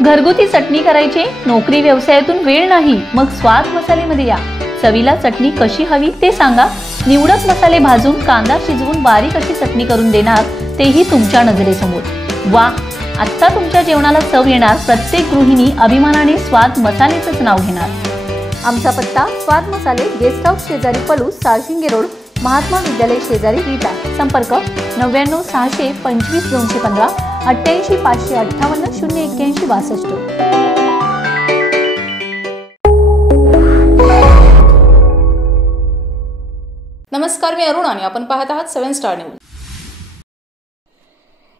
घरगुती चटणी करायची, नोकरी व्यवसायातून वेळ नाही, मग स्वाद मसालेमध्ये या। चवीला चटणी कशी हवी ते सांगा। निवडक मसाले भाजून कांदा शिजवून बारीक अशी चटणी करून देणार, तेही तुमच्या नजरेसमोर। वा, आता तुमच्या जेवणाला चव येणार। प्रत्येक गृहिणी अभिमानाने स्वाद मसालेचंच नाव घेणार। आमचा पत्ता स्वाद मसाले, गेस्ट हाऊस शेजारी पलूस, साळशिंगे रोड, महात्मा विद्यालय शेजारी विटा। संपर्क 99 625 215 88 558 081 62। नमस्कार, मी अरुण आणि आपण पाहत आहात 7 स्टार न्यूज।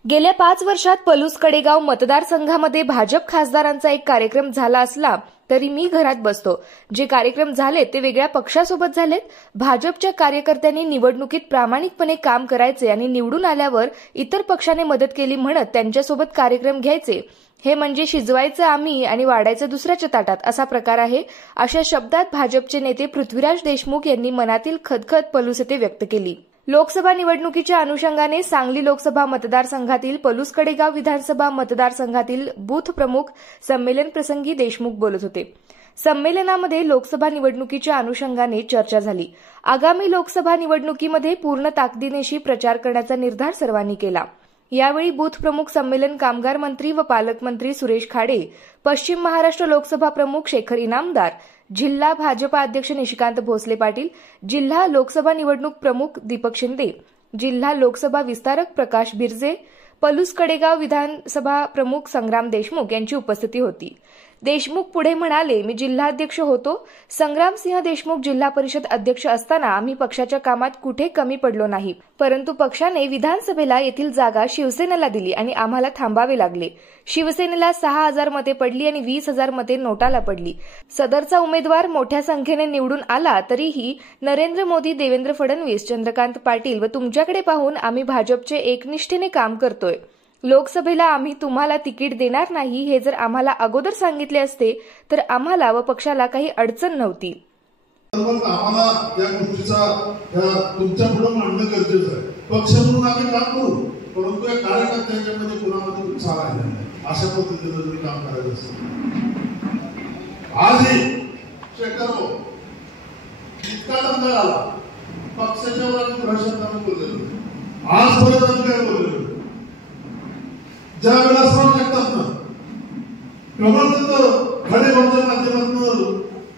गेल्या 5 वर्षात पलूस कडेगाव मतदारसंघामध्ये भाजप खासदारांचा एक कार्यक्रम झाला असला तरी मी घरात बसतो। जे कार्यक्रम झाले ते वेगळ्या पक्षासोबत झालेत। भाजपच्या कार्यकर्त्यांनी निवडणुकीत प्रामाणिकपणे काम करायचे आणि निवडून आल्यावर इतर पक्षाने मदत केली म्हणत त्यांच्यासोबत कार्यक्रम घ्यायचे। हे म्हणजे शिजवायचं आम्ही आणि वाढायचं दुसऱ्याच्या ताटात असा प्रकार आहे। अशा शब्दात भाजपचे नेते पृथ्वीराज देशमुख यांनी मनातील खदखद पलूस येथे व्यक्त केली। लोकसभा निवडणुकीच्या अनुषंगाने सांगली लोकसभा मतदारसंघातील पलूस कडेगाव विधानसभा मतदारसंघातील बूथ प्रमुख संमेलन प्रसंगी देशमुख बोलत होते। संमेलनामध्ये लोकसभा निवडणुकीच्या अनुषंगाने चर्चा झाली। आगामी लोकसभा निवडणुकीमध्ये पूर्ण ताकदीनेशी प्रचार करण्याचा निर्धार सर्वांनी केला। यावेळी बूथ प्रमुख संमेलन कामगार मंत्री व पालकमंत्री सुरेश खाडे, पश्चिम महाराष्ट्र लोकसभा प्रमुख शेखर इनामदार, जिल्हा भाजपा अध्यक्ष निशिकांत भोसले पाटील, जिल्हा लोकसभा निवडणूक प्रमुख दीपक शिंदे, जिल्हा लोकसभा विस्तारक प्रकाश बिरजे, पलूस कडेगाव विधानसभा प्रमुख संग्राम देशमुख यांची उपस्थिती होती। देशमुख पुढे म्हणाले, मी जिल्हाध्यक्ष होतो। संग्रामसिंह देशमुख जिल्हा परिषद अध्यक्ष असताना आम्ही पक्षाच्या कामात कुठे कमी पडलो नाही, परंतु पक्षाने विधानसभेला येथील जागा शिवसेनेला दिली आणि आम्हाला थांबावे लागले। शिवसेनेला 6000 मते पडली आणि 20000 मते नोटाला पडली। सदरचा उमेदवार मोठ्या संख्येने निवडून आला तरीही नरेंद्र मोदी, देवेंद्र फडणवीस, चंद्रकांत पाटील व तुमच्याकडे पाहून आम्ही भाजपचे एकनिष्ठेने काम करतोय। लोकसभेला आम्ही तुम्हाला तिकीट देणार नाही हे जर आम्हाला अगोदर सांगितले असते तर आम्हाला व पक्षाला काही अडचण नव्हती। आम्हाला या गोष्टीचा तुमच्या पुढे मांडणं गरजेचं आहे। पक्ष म्हणून आम्ही काम करू, परंतु या कार्यकर्त्यांच्यामध्ये कुणामध्ये उत्साह आहे अशा पद्धतीनं जरी काम करायचं असेल। आजही शेखर इतका दंगा आला, पक्षाच्यावर आम्ही प्रशासनाने बोललेलो, आजपर्यंत आम्ही काय बोललेलो। ज्या वेळेला श्रम जगतात ना कमलचं खडेगावच्या माध्यमातून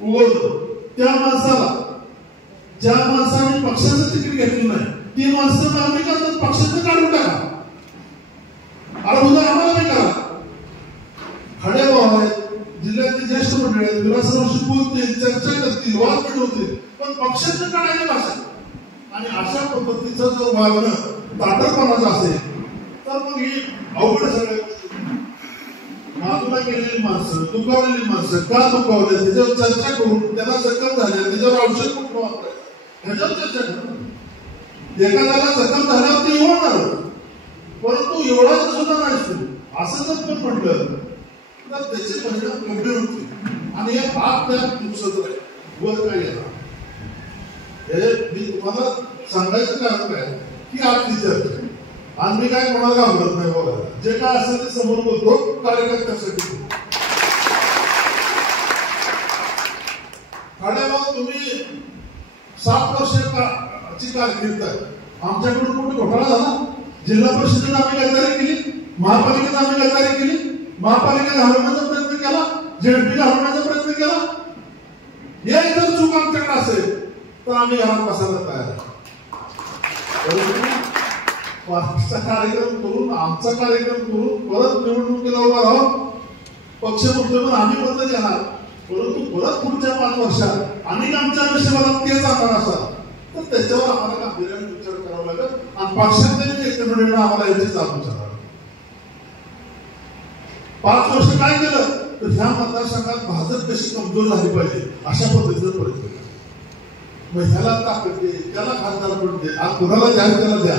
उगवलं, त्या माणसाला ज्या माणसाने पक्षाचं तिकीट घेतलं नाही ती माणसं नागरिकांना पक्षाचं काढून टाका, उद्या आम्हाला नाही करा। खडेगाव आहेत, जिल्ह्यातले ज्येष्ठ मंडळी आहेत, विलासरावशी बोलतील, चर्चा करतील, वाद मिळवतील, पण पक्षाचं काढायची भाषा आणि अशा पद्धतीचं जर वागणं ताटरपणाचं असेल तर मग ही अवघड सगळ्या बाजूला गेलेली माणसं, दुखावलेली माणसं का दुखावले त्याच्यावर चर्चा करून त्याला जखम झाल्या त्याच्यावर औषध कुठून वापरायचं ह्याच्यावर चर्चा करू। एखाद्याला जखम झाल्यावर ते होणार, परंतु एवढाच सुद्धा नाही असं जर पण म्हटलं तर त्याचे परिणाम गंभीर होते आणि हे भाग त्या दिवसात वर काय येणार। हे मी तुम्हाला सांगायचं कारण काय की आज ती चर्चा आणि मी काय कोणाला घाबरत नाही बघा, जे काय असेल ते समोर बोलतो कार्यकर्त्यासाठी। खाड्याबाबत तुम्ही 7 वर्षाची कारकीर्द आहे, आमच्याकडून कुठे घोटाळा झाला? जिल्हा परिषदेने आम्ही गद्दारी केली, महापालिकेने आम्ही गद्दारी केली, महापालिकेने हलवण्याचा प्रयत्न केला, झेडपीने हलवण्याचा प्रयत्न केला। हे जर चूक आमच्याकडे असेल तर आम्ही घरात बसायला तयार आहे। पक्षाचा कार्यक्रम करून आमचा कार्यक्रम करून परत निवडणुकीला उभा राहून पक्ष म्हणतो पण आम्ही मत देणार, परंतु परत पुढच्या 5 वर्षात आणि आमच्या नशिबाला तेच आकार असाल तर त्याच्यावर आम्हाला गांभीर्याने विचार करावा लागेल आणि पक्षातल्या नेत्यांना आम्हाला याची जाणून सांगावी। 5 वर्ष काय केलं तर ह्या मतदारसंघात भाजप कशी कमजोर झाली पाहिजे अशा पद्धतीने प्रयत्न केला। मग ह्याला ताकद दे, त्याला खासदार पण दे, आज कुणाला द्या त्याला द्या।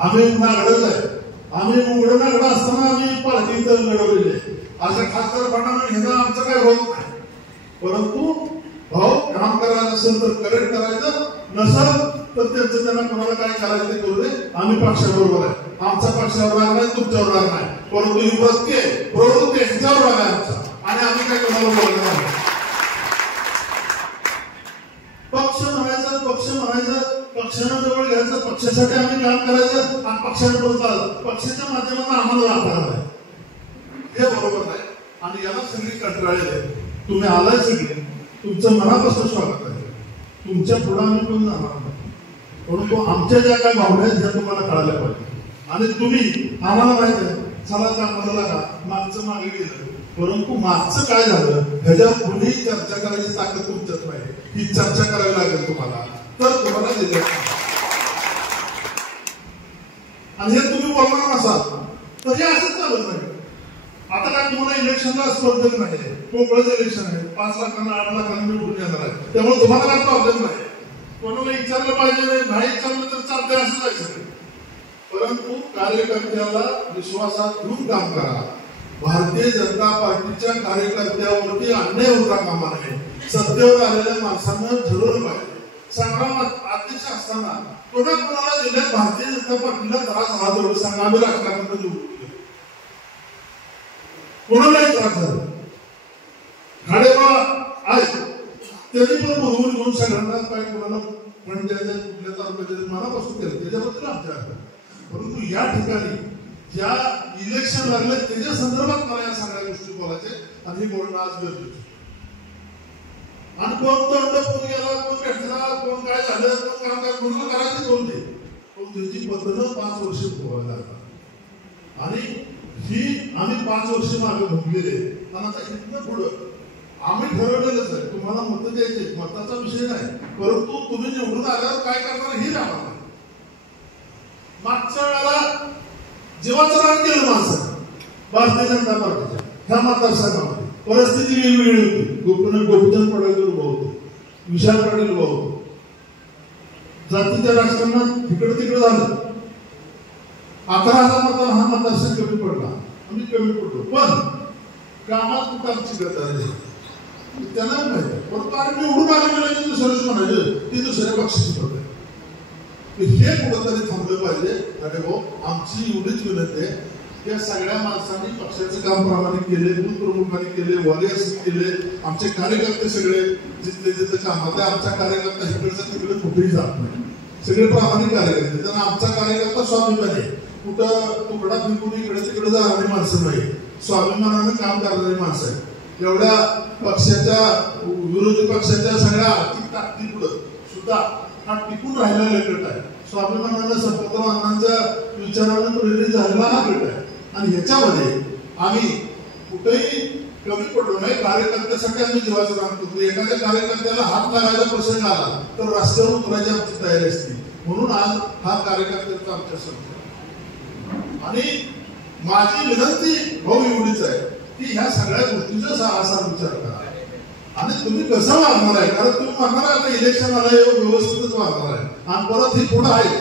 आम्ही नागडच आहे, आम्ही मुंगड नागडा असताना आम्ही पार्टी लढवलेली आहे, अशा खासदारपणानं घेणं आमचं काय होत नाही। परंतु भाऊ काम करायचं असेल तर करेक्ट करायचं, नसेल तर त्यांचं त्यांना कोणाला काय करायचं ते करू दे, आम्ही पक्षाबरोबर आहे, आमचा पक्षावर राग नाही, तुमच्यावर राग नाही, परंतु ही प्रवृत्ती ह्यांच्यावर राग आहे। आणि आम्ही काय कोणाला बोलणार नाही. पक्ष म्हणायचं पक्षानं जवळ घ्यायचं, पक्षासाठी आम्ही काम करायचं आणि पक्षाने बोलतात पक्षाच्या माध्यमातून आम्हाला राहणार आहे. हे बरोबर नाही आणि याला सगळी कंटाळले. तुम्ही आलाय सगळे, तुमचं मनापासून स्वागत आहे. तुमच्या पुढे आम्ही कोण जाणार नाही, परंतु आमच्या ज्या काय भावना आहेत त्या तुम्हाला कळायला पाहिजे. आणि तुम्ही आम्हाला माहित आहे चला कामाला लागा, मागचं मागे गेलं, परंतु मागचं काय झालं ह्याच्यावर कुणीही चर्चा करायची ताकद तुमच्यात नाही. ही चर्चा करावी लागेल तुम्हाला, तर तुम्हाला दिलं. आणि हे तुम्ही बोलणार नसाल तर हे असंच चालत नाही. आता काय तुम्हाला इलेक्शनला स्पर्धक नाही, कोकळचं इलेक्शन आहे, 5 लाखांना 8 लाखांना निवडून येणार आहे, त्यामुळे तुम्हाला काय प्रॉब्लेम नाही. कोणाला विचारलं पाहिजे, नाही विचारलं तर चालतंय असं जायचं. परंतु कार्यकर्त्याला विश्वासात घेऊन काम करा. भारतीय जनता पार्टीच्या कार्यकर्त्यावरती अन्याय होता कामा नये. सत्तेवर आलेल्या माणसांना ठरवलं पाहिजे. संग्रामात अध्यक्ष असताना कोणाला जिल्ह्यात भारतीय जनता पार्टीला त्रास झाला तेवढं सांगा, आम्ही राजकारणात निवडून कोणालाही त्रास झाला. खाडेबा आहेत त्यांनी पण बरोबर घेऊन सगळ्यांना काय कोणाला पण द्यायचं कुठल्या तालुक्यात मनापासून केलं त्याच्याबद्दल आमच्या. परंतु या ठिकाणी ज्या इलेक्शन लागले त्याच्या संदर्भात मला या सगळ्या गोष्टी बोलायचे आणि हे बोलणं आज गरजेचं. आणि कोण तोंड कोण गेला, कोण भेटला, कोण काय झालं, कोण काम काय कोणाला करायचं कोण ते, पण त्याची पद्धत 5 वर्ष पोहायला लागतात. आणि ही आम्ही 5 वर्ष मागे भोगलेले. पण आता इथनं पुढं आम्ही ठरवलेलंच आहे, तुम्हाला मतं द्यायचे, मताचा विषय नाही, परंतु तुम्ही निवडून आल्यावर काय करणार हे आम्हाला. मागच्या वेळेला जीवाचं रान केलं माणसं भारतीय जनता पार्टीच्या ह्या मतदारसंघामध्ये. परिस्थिती वेगवेगळी होती. गोपीचंद पडळकर उभा होते, विशाल पाटील उभा होते. जातीच्या राजकारणात इकडे तिकडे झालं. 11,000 मतांना हा मतदारसंघ कमी पडला, आम्ही कमी पडलो. पण कामात कुठं आमची गत त्यांना माहिती. परंतु आम्ही निवडून आले दुसऱ्याच म्हणायचं ती दुसऱ्या पक्षाची पद्धत. हे कुठंतरी थांबलं पाहिजे. अरे भाऊ आमची एवढीच विनंती आहे, या सगळ्या माणसांनी पक्षाचं काम प्रामाणिक केले, बूथ प्रमुखांनी केले, वॉरियर्स केले, आमचे कार्यकर्ते सगळे जिथले जिथे कामात आहे. आमचा कार्यकर्ता इकडचा तिकडे कुठेही जात नाही, सगळे प्रामाणिक कार्यकर्ते. त्यांना आमचा कार्यकर्ता स्वाभिमानी आहे, कुठं तुकडा फिरकून इकडे तिकडे जाणारी माणसं नाही, स्वाभिमानानं काम करणारी माणसं आहे. एवढ्या पक्षाच्या विरोधी पक्षाच्या सगळ्या आर्थिक ताकदीपुढे सुद्धा हा टिकून राहिलेला गट आहे. स्वाभिमानानं संपतवानांच्या विचारानं प्रेरित झालेला हा गट आहे. आणि ह्याच्यामध्ये आम्ही कुठेही कमी पडलो नाही. कार्यकर्त्यासाठी आम्ही जीवाचं रान करतो. एखाद्या कार्यकर्त्याला हात लागायचा प्रसंग आला तर रस्त्यावर उतरायची आमची तयारी असते. म्हणून आज हा कार्यकर्त्याचा आमच्या संघ. आणि माझी विनंती भाऊ एवढीच आहे की ह्या सगळ्या गोष्टीचा सारासार विचार करा. आणि तुम्ही कसं वागणार आहे, कारण तुम्ही म्हणणार आता इलेक्शन आलंय व्यवस्थितच वागणार आहे आणि परत ही पुढे आहे.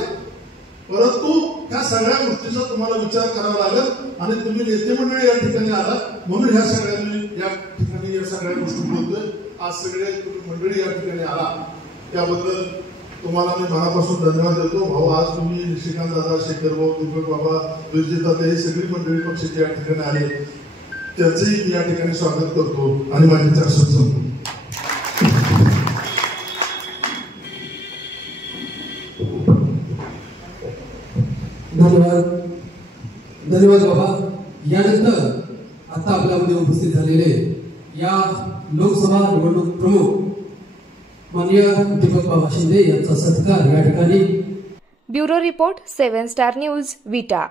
परंतु ह्या सगळ्या गोष्टीचा तुम्हाला विचार करावा लागेल. आणि तुम्ही नेते मंडळी या ठिकाणी आला म्हणून ह्या सगळ्यांनी या ठिकाणी या सगळ्या गोष्टी बोलतोय. आज सगळे तुम्ही मंडळी या ठिकाणी आला त्याबद्दल तुम्हाला मी मनापासून धन्यवाद देतो. भाऊ आज तुम्ही श्रीकांत दादा, शेखर भाऊ, दीपक बाबा, विजेता हे सगळी मंडळी पक्षाची या ठिकाणी आले, त्याचंही मी या ठिकाणी स्वागत करतो आणि माझी चर्चा संपतो. धन्यवाद बाबा. यानंतर आता आपल्यामध्ये उपस्थित झालेले या लोकसभा निवडणूक प्रमुख माननीय दीपक बाबा शिंदे यांचा सत्कार या ठिकाणी. ब्युरो रिपोर्ट 7 स्टार न्यूज विटा.